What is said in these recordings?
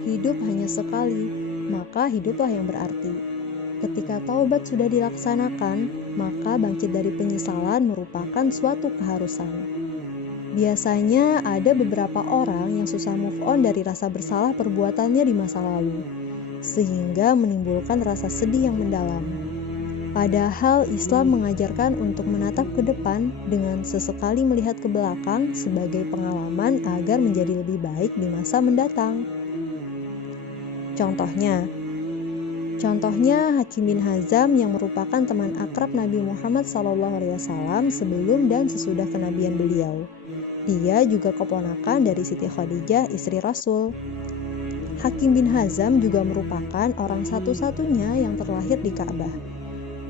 Hidup hanya sekali, maka hiduplah yang berarti. Ketika taubat sudah dilaksanakan, maka bangkit dari penyesalan merupakan suatu keharusan. Biasanya ada beberapa orang yang susah move on dari rasa bersalah perbuatannya di masa lalu, sehingga menimbulkan rasa sedih yang mendalam. Padahal Islam mengajarkan untuk menatap ke depan dengan sesekali melihat ke belakang sebagai pengalaman agar menjadi lebih baik di masa mendatang. Contohnya Hakim bin Hazam yang merupakan teman akrab Nabi Muhammad SAW sebelum dan sesudah kenabian beliau. Dia juga keponakan dari Siti Khadijah, istri Rasul. Hakim bin Hazam juga merupakan orang satu-satunya yang terlahir di Ka'bah.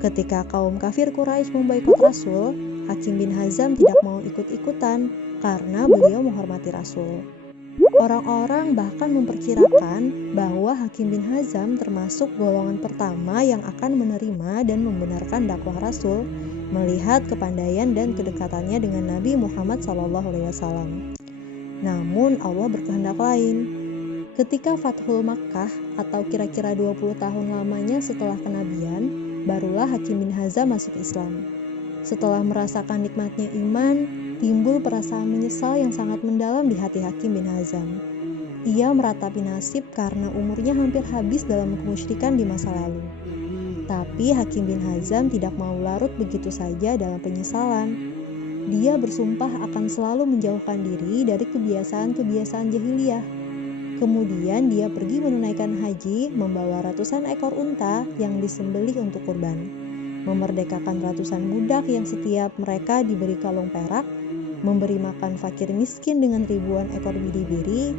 Ketika kaum kafir Quraisy memboikot Rasul, Hakim bin Hazam tidak mau ikut-ikutan karena beliau menghormati Rasul. Orang-orang bahkan memperkirakan bahwa Hakim bin Hazam termasuk golongan pertama yang akan menerima dan membenarkan dakwah Rasul, melihat kepandaian dan kedekatannya dengan Nabi Muhammad SAW. Namun Allah berkehendak lain. Ketika Fathul Makkah atau kira-kira 20 tahun lamanya setelah kenabian, barulah Hakim bin Hazam masuk Islam. Setelah merasakan nikmatnya iman, timbul perasaan menyesal yang sangat mendalam di hati Hakim bin Hazam. Ia meratapi nasib karena umurnya hampir habis dalam kemusyrikan di masa lalu. Tapi Hakim bin Hazam tidak mau larut begitu saja dalam penyesalan. Dia bersumpah akan selalu menjauhkan diri dari kebiasaan-kebiasaan jahiliyah. Kemudian dia pergi menunaikan haji membawa ratusan ekor unta yang disembelih untuk kurban, memerdekakan ratusan budak yang setiap mereka diberi kalung perak, memberi makan fakir miskin dengan ribuan ekor bidi-biri,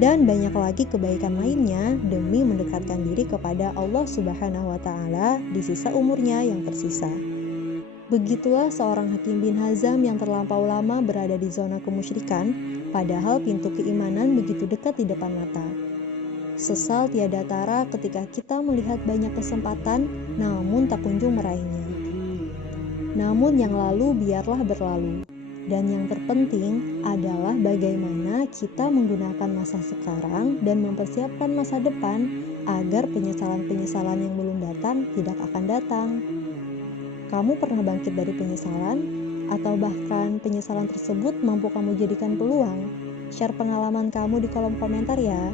dan banyak lagi kebaikan lainnya demi mendekatkan diri kepada Allah Subhanahu wa Ta'ala di sisa umurnya yang tersisa. Begitulah seorang Hakim bin Hazam yang terlampau lama berada di zona kemusyrikan, padahal pintu keimanan begitu dekat di depan mata. Sesal tiada tara ketika kita melihat banyak kesempatan, namun tak kunjung meraihnya. Namun yang lalu biarlah berlalu. Dan yang terpenting adalah bagaimana kita menggunakan masa sekarang dan mempersiapkan masa depan agar penyesalan-penyesalan yang belum datang tidak akan datang. Kamu pernah bangkit dari penyesalan? Atau bahkan penyesalan tersebut mampu kamu jadikan peluang? Share pengalaman kamu di kolom komentar ya.